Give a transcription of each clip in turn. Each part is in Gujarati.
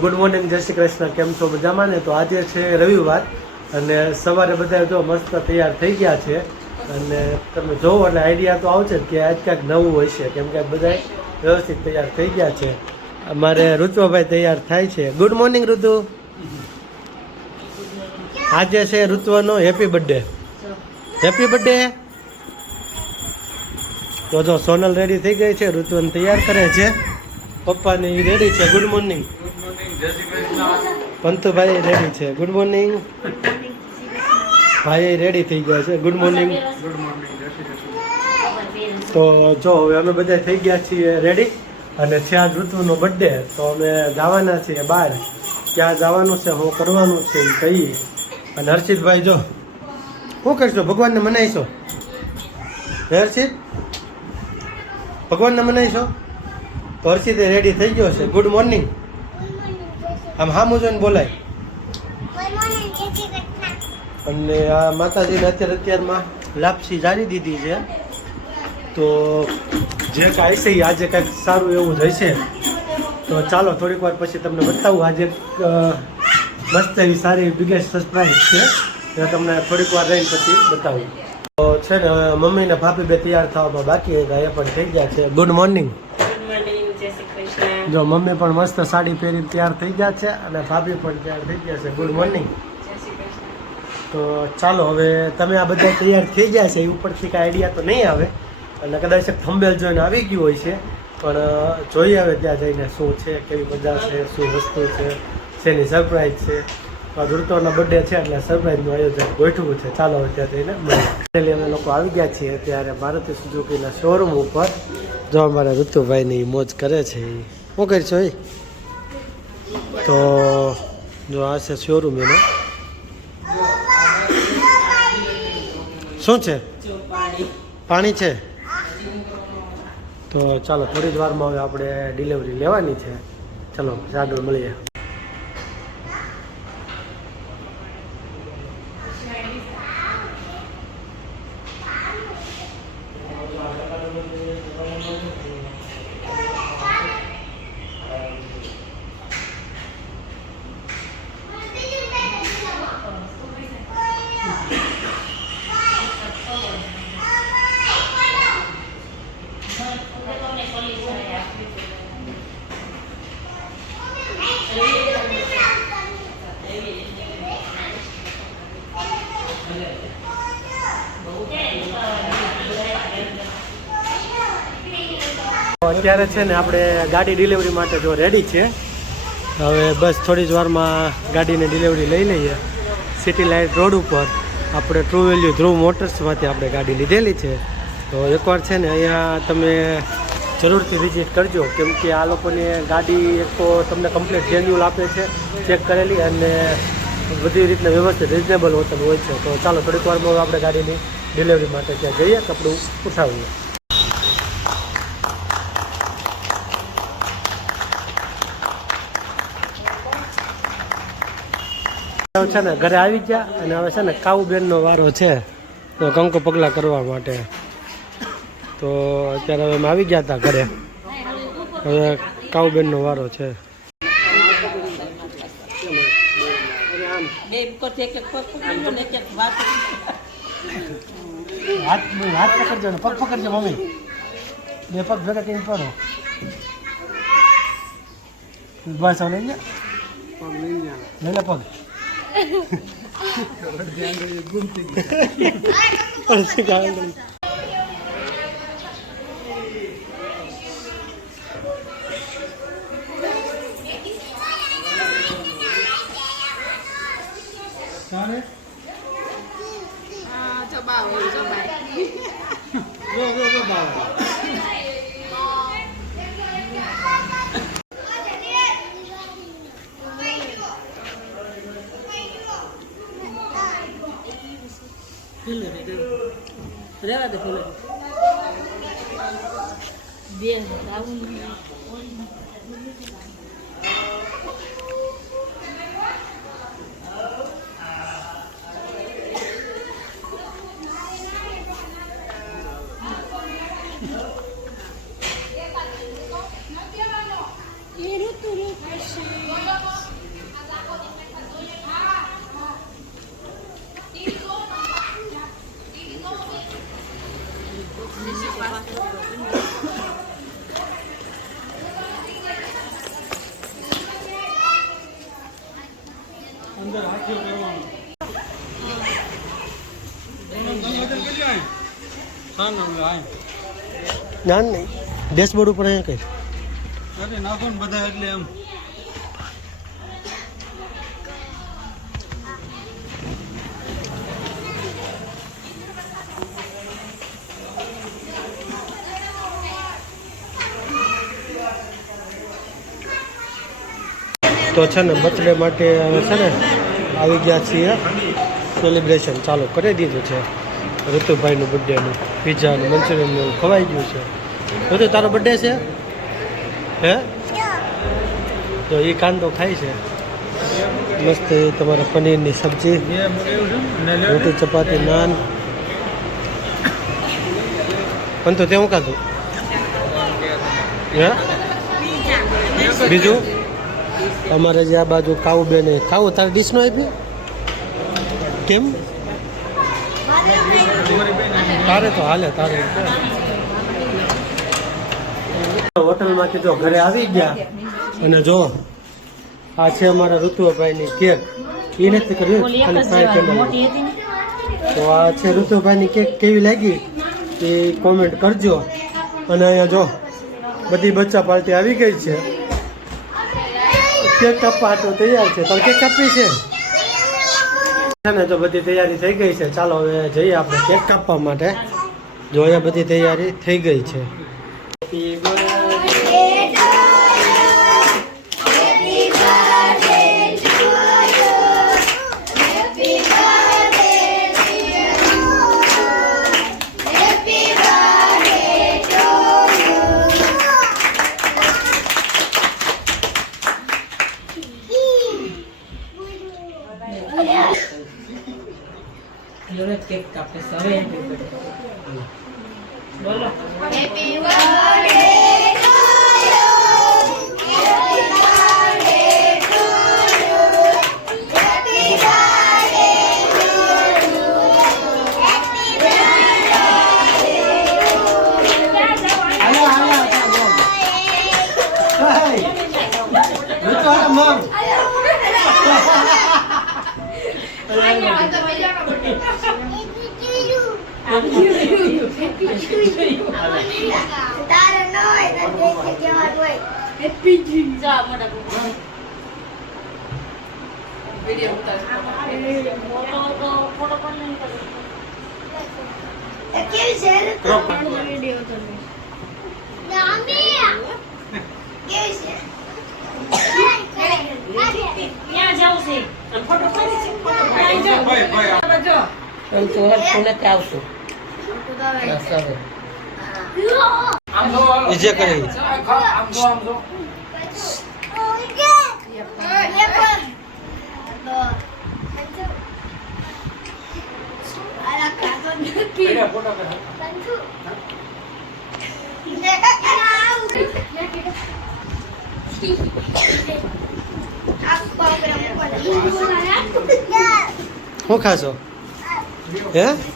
ગુડ મોર્નિંગ જય શ્રી કૃષ્ણ. કેમ છો? મજામાં ને? તો આજે છે રવિવાર અને સવારે બધા જો મસ્ત તૈયાર થઈ ગયા છે. અને તમે જોવો એટલે આઈડિયા તો આવશે કે આજ કાંઈક નવું હોય છે. કેમ કે બધા વ્યવસ્થિત તૈયાર થઈ ગયા છે. અમારે ઋત્વભાઈ તૈયાર થાય છે. Good morning Ritu. આજે છે ઋત્વનો હેપી બર્થડે હેપી બર્થડે તો જો સોનલ રેડી થઈ ગઈ છે. ઋતુને તૈયાર કરે છે. પપ્પાની રેડી છે. ગુડ મોર્નિંગ પંતુભાઈ રેડી છે. ગુડ મોર્નિંગ ભાઈ રેડી થઈ ગયા છે. ગુડ મોર્નિંગ તો જો, હવે અમે બધા થઈ ગયા છીએ રેડી અને છે આજ ઋતુનો બર્થડે તો અમે જવાના છીએ બહાર. ક્યાં જવાનું છે, હું કરવાનું છે એ કહીએ. અને હર્ષિતભાઈ, જો, શું કરશો? ભગવાનને મનાવીશો? હર્ષિત? ભગવાનને મનાવીશો? તો હર્ષિત રેડી થઈ ગયો છે. ગુડ મોર્નિંગ આમ હામું જોઈને બોલાય. અને આ માતાજીને અત્યારે અત્યારમાં લાપસી જારી દીધી છે. તો જે કાંઈ છે આજે કાંઈક સારું એવું જ હશે. તો ચાલો થોડીક વાર પછી તમને બતાવું. આજે મસ્ત એવી સારી બિગેસ્ટ સરપ્રાઈઝ છે. એ તમને થોડીક વાર રહીને પછી બતાવું. તો છે ને મમ્મી ને ભાભી બે તૈયાર થવામાં બાકી હતા એ પણ થઈ ગયા છે. ગુડ મોર્નિંગ જો મમ્મી પણ મસ્ત સાડી પહેરી તૈયાર થઈ ગયા છે અને ભાભી પણ તૈયાર થઈ ગયા છે. ગુડ મોર્નિંગ તો ચાલો હવે તમે આ બધા તૈયાર થઈ ગયા છે. એ ઉપરથી કાંઈ આઈડિયા તો નહીં આવે. અને કદાચ એક થંબેલ જોઈને આવી ગયું હોય છે. પણ જોઈએ હવે ત્યાં જઈને શું છે, કેવી મજા છે, શું વસ્તુ છે, શેની સરપ્રાઈઝ છે. ધૂળતોના બર્થડે છે એટલે સરપ્રાઈઝનું આયોજન ગોઠવું છે. ચાલો હવે ત્યાં જઈને મળીએ. અમે લોકો આવી ગયા છીએ ત્યારે મારુતિ સુઝુકીના શોરૂમ ઉપર. જો અમારા ઋતુભાઈની મોજ કરે છે એ શું કરશો એ? તો જો આ છે શોરૂમ એનો. શું છે? પાણી છે. તો ચાલો થોડી જ વારમાં હવે આપણે ડિલિવરી લેવાની છે. ચલો, આગળ મળીએ. અત્યારે છે ને આપણે ગાડી ડિલિવરી માટે જો રેડી છે. હવે બસ થોડી જ વારમાં ગાડીની ડિલિવરી લઈ લઈએ. સિટી લાઇટ રોડ ઉપર. આપણે ટ્રુ વેલ્યુ ધ્રુવ મોટર્સમાંથી આપણે ગાડી લીધેલી છે. તો એકવાર છે ને અહીંયા તમે જરૂરથી વિઝિટ કરજો. કેમ કે આ લોકોને ગાડી એક તો તમને કમ્પ્લીટ જેન્યુઅલ આપે છે ચેક કરેલી અને બધી રીતના વ્યવસ્થિત રિઝનેબલ હોટલ હોય છે. તો ચાલો થોડીક વારમાં આપણે ગાડીની ડિલિવરી માટે ત્યાં જઈએ, કપડું ઉઠાવીએ. છે ને ઘરે આવી ગયા અને હવે છે ને કાઉબેનનો વારો છે. તો કંકો પગલાં કરવા માટે. તો અત્યારે હવે અમે આવી ગયા હતા ઘરે. હવે કાઉબેનનો વારો છે. બે કોથી એક એક પગ પકડજો ને એક એક વાત. હાથ હાથ પકડજો ને પગ પકડજો મમ્મી. બે પગ ભેગા કરીને કરો બસ લઈ ગયા લઈ લે પગ. અડધી ગાંડી. તારે? રેવા દે ફૂલે બે આવું અંદર હાથીઓ કરવાનો ના નહીં ડેશબોર્ડ ઉપર અહીંયા કઈ નાખો ને બધા એટલે એમ તો છે ને બર્થડે માટે છે ને આવી ગયા છીએ. સેલિબ્રેશન ચાલુ કરી દીધું છે. ઋતુભાઈનું બર્થડેનું પીઝા અને મંચુરિયનનું, ખવાઈ ગયું છે. ઋતુ તારો બર્થડે છે? હે? તો એ કાંદો ખાય છે. મસ્ત તમારે પનીરની સબ્જી, રોટી ચપાતી નાન. પણ તો તે હું ખાધું? હે? બીજું? અમારે જે આ બાજુ કાવું બેને કાવું તારે ડીશનો આપી? કેમ? તારે તો હાલે તારે. હોટલમાંથી જો ઘરે આવી ગયા. અને જો આ છે અમારા ઋતુભાઈની કેક. એ નથી કર્યું ખાલી ફ્રાય તો આ છે ઋતુભાઈની કેક કેવી લાગી? એ કોમેન્ટ કરજો. અને અહીંયા જો બધી બચ્ચા પાર્ટી આવી ગઈ છે. કેક કાપવા હાટું તૈયાર છે. પણ કેક કાપવી છે? છે ને, તો બધી તૈયારી થઈ ગઈ છે. ચાલો, હવે જઈએ આપણે કેક કાપવા માટે. જો બધી તૈયારી થઈ ગઈ છે. કેક કાપે હવે. બોલો Hey! જા મોટા પપ્પા. વીડિયો ઉતાર ફોટો તો ફોટો પણ નહીં કરે. ત્યાં જાઉં છે ફોટો પાડી છે ફોટો પાડી જાઉં. ભાઈ, ભાઈ. હવે તો હરખું ઈજે કરી. શું ખાશો? હે?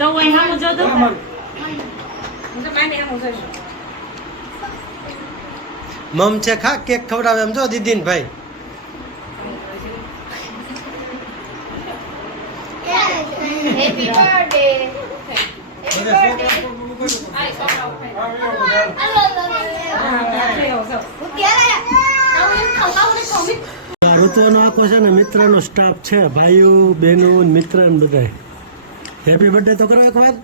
તો જોતો? હું તો કાંઈ સામું જોઈશું. મમ છે ખા કેક ખવડાવે એમ જો દીદીન ભાઈ Happy birthday. ઋતુનો આખો છે ને મિત્રનો સ્ટાફ છે ભાઈઓ બહેનો મિત્ર ને બધા હેપી બર્થડે તો કરો એકવાર